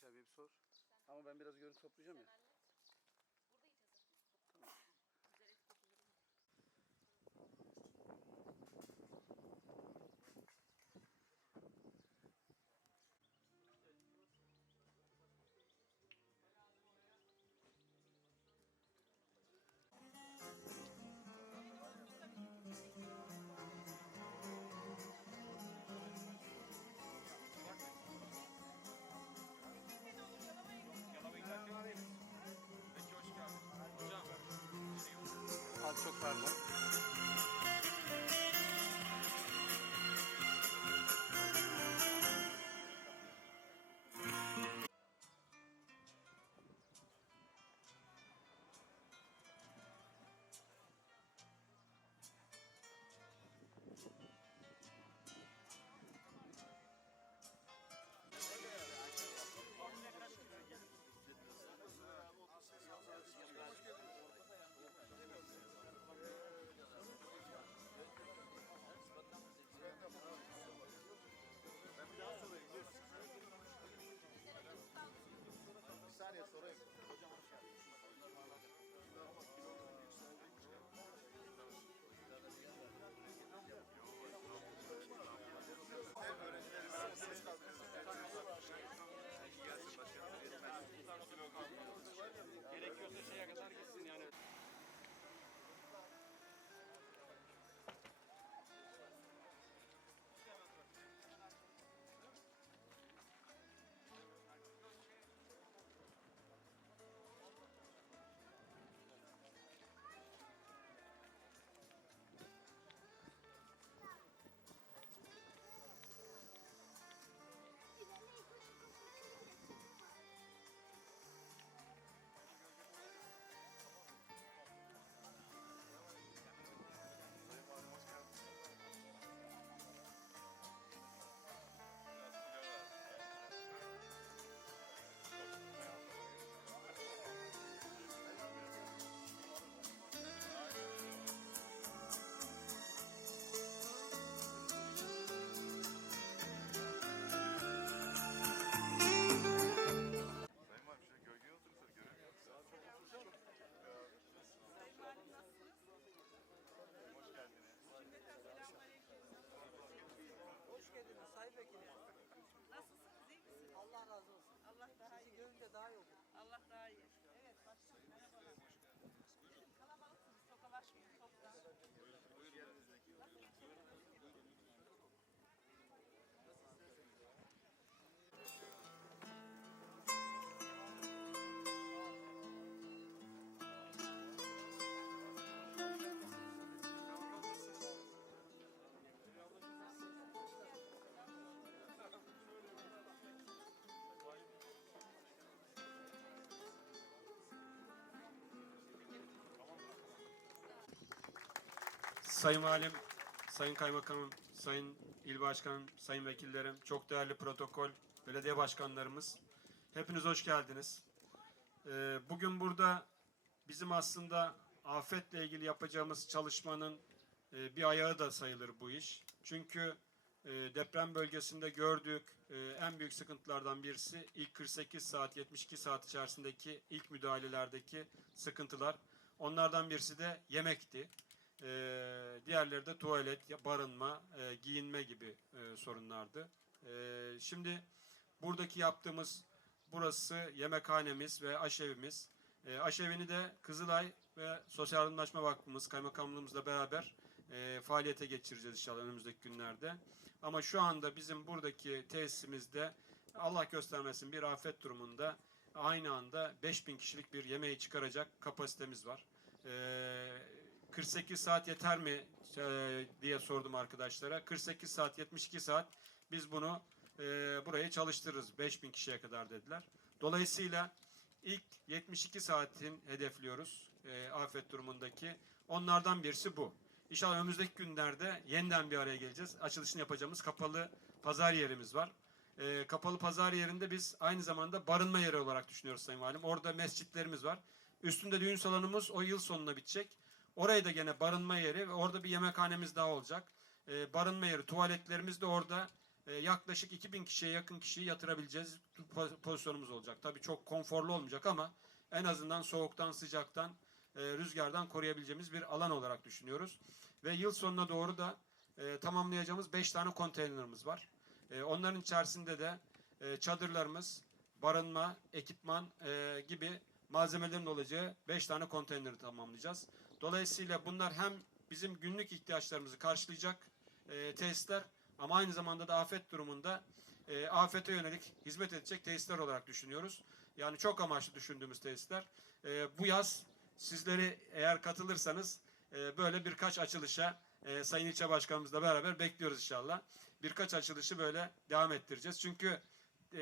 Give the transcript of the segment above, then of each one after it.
Genç abim sor. Ama ben biraz görüntü toplayacağım ya. çok pardon. tayo. Sayın Valim, Sayın Kaymakamım, Sayın İl Başkanım, Sayın Vekillerim, çok değerli protokol, belediye başkanlarımız, hepiniz hoş geldiniz. Ee, bugün burada bizim aslında afetle ilgili yapacağımız çalışmanın e, bir ayağı da sayılır bu iş. Çünkü e, deprem bölgesinde gördük e, en büyük sıkıntılardan birisi ilk 48 saat, 72 saat içerisindeki ilk müdahalelerdeki sıkıntılar. Onlardan birisi de yemekti. E, diğerleri de tuvalet, barınma, e, giyinme gibi e, sorunlardı. E, şimdi buradaki yaptığımız burası yemekhanemiz ve aşevimiz. E, aşevini de Kızılay ve Sosyal Yardımlaşma Vakfımız, kaymakamlığımızla beraber e, faaliyete geçireceğiz inşallah önümüzdeki günlerde. Ama şu anda bizim buradaki tesisimizde Allah göstermesin bir afet durumunda aynı anda 5000 kişilik bir yemeği çıkaracak kapasitemiz var. E, 48 saat yeter mi e, diye sordum arkadaşlara. 48 saat, 72 saat biz bunu e, buraya çalıştırırız 5000 kişiye kadar dediler. Dolayısıyla ilk 72 saatin hedefliyoruz e, afet durumundaki. Onlardan birisi bu. İnşallah önümüzdeki günlerde yeniden bir araya geleceğiz. Açılışını yapacağımız kapalı pazar yerimiz var. E, kapalı pazar yerinde biz aynı zamanda barınma yeri olarak düşünüyoruz Sayın Valim. Orada mescitlerimiz var. Üstünde düğün salonumuz o yıl sonuna bitecek. Orayı da gene barınma yeri ve orada bir yemekhanemiz daha olacak. E, barınma yeri, tuvaletlerimiz de orada. E, yaklaşık 2000 kişiye yakın kişiyi yatırabileceğiz pozisyonumuz olacak. Tabii çok konforlu olmayacak ama en azından soğuktan, sıcaktan, e, rüzgardan koruyabileceğimiz bir alan olarak düşünüyoruz. Ve yıl sonuna doğru da e, tamamlayacağımız 5 tane konteynerimiz var. E, onların içerisinde de e, çadırlarımız, barınma, ekipman e, gibi malzemelerin olacağı 5 tane konteyneri tamamlayacağız. Dolayısıyla bunlar hem bizim günlük ihtiyaçlarımızı karşılayacak e, tesisler ama aynı zamanda da afet durumunda e, afete yönelik hizmet edecek tesisler olarak düşünüyoruz. Yani çok amaçlı düşündüğümüz tesisler. E, bu yaz sizleri eğer katılırsanız e, böyle birkaç açılışa e, Sayın İlçe Başkanımızla beraber bekliyoruz inşallah. Birkaç açılışı böyle devam ettireceğiz. Çünkü e,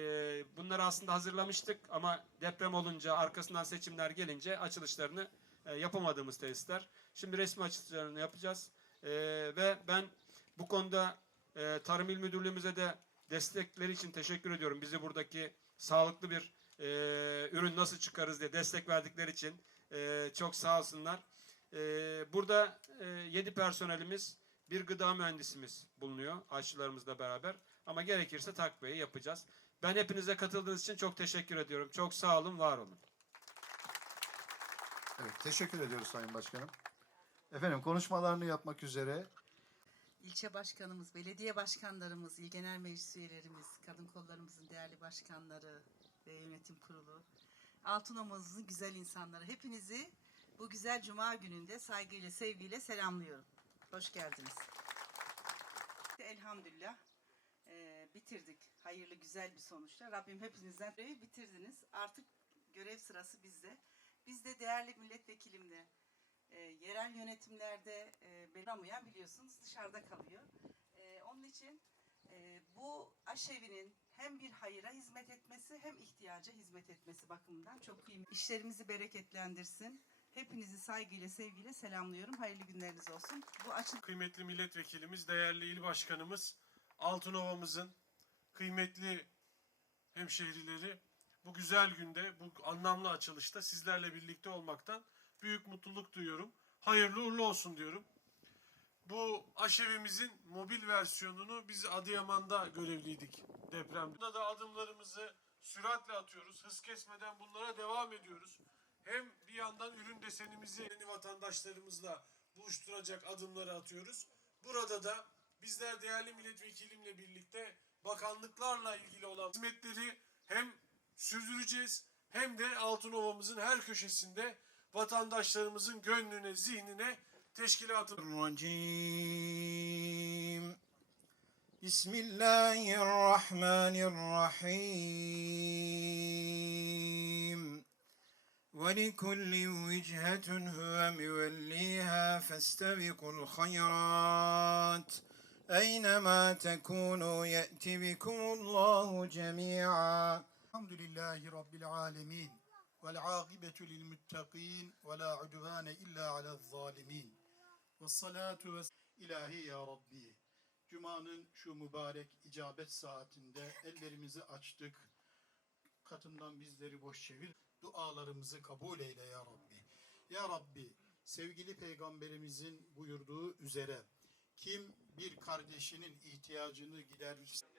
bunları aslında hazırlamıştık ama deprem olunca arkasından seçimler gelince açılışlarını e, yapamadığımız tesisler. Şimdi resmi açılışlarını yapacağız. E, ve ben bu konuda e, Tarım İl Müdürlüğümüze de destekleri için teşekkür ediyorum. Bizi buradaki sağlıklı bir ürün nasıl çıkarız diye destek verdikleri için çok sağ olsunlar. burada e, 7 personelimiz, bir gıda mühendisimiz bulunuyor aşçılarımızla beraber. Ama gerekirse takviye yapacağız. Ben hepinize katıldığınız için çok teşekkür ediyorum. Çok sağ olun, var olun. Evet, teşekkür ediyoruz Sayın Başkanım. Efendim konuşmalarını yapmak üzere ilçe başkanımız, belediye başkanlarımız, il genel meclis üyelerimiz, kadın kollarımızın değerli başkanları ve yönetim kurulu, Altınomuz'un güzel insanları hepinizi bu güzel cuma gününde saygıyla, sevgiyle selamlıyorum. Hoş geldiniz. Elhamdülillah e, bitirdik. Hayırlı güzel bir sonuçla. Rabbim hepinizden bitirdiniz. Artık görev sırası bizde. Biz de değerli milletvekilimle e, yerel yönetimlerde e, belirlemeyen biliyorsunuz dışarıda kalıyor. E, onun için e, bu aşevinin hem bir hayıra hizmet etmesi hem ihtiyaca hizmet etmesi bakımından çok kıymetli. İşlerimizi bereketlendirsin. Hepinizi saygıyla, sevgiyle selamlıyorum. Hayırlı günleriniz olsun. Bu açı kıymetli milletvekilimiz, değerli il başkanımız, Altınova'mızın kıymetli hemşehrileri bu güzel günde, bu anlamlı açılışta sizlerle birlikte olmaktan büyük mutluluk duyuyorum. Hayırlı uğurlu olsun diyorum. Bu aşevimizin mobil versiyonunu biz Adıyaman'da görevliydik deprem. Burada da adımlarımızı süratle atıyoruz. Hız kesmeden bunlara devam ediyoruz. Hem bir yandan ürün desenimizi yeni vatandaşlarımızla buluşturacak adımları atıyoruz. Burada da bizler değerli milletvekilimle birlikte bakanlıklarla ilgili olan hizmetleri hem sürdüreceğiz hem de Altınova'mızın her köşesinde vatandaşlarımızın gönlüne, zihnine teşkilatı الرجيم بسم الله الرحمن الرحيم ولكل وجهة هو موليها فاستبقوا الخيرات أينما تكونوا يأتي بكم الله جميعا Elhamdülillahi Rabbil alemin. Vel akibetu lil muttaqin ve la udvane illa alel zalimin. Ve salatu ve ilahi ya Rabbi. Cuma'nın şu mübarek icabet saatinde ellerimizi açtık. Katından bizleri boş çevir. Dualarımızı kabul eyle ya Rabbi. Ya Rabbi sevgili peygamberimizin buyurduğu üzere kim bir kardeşinin ihtiyacını giderirse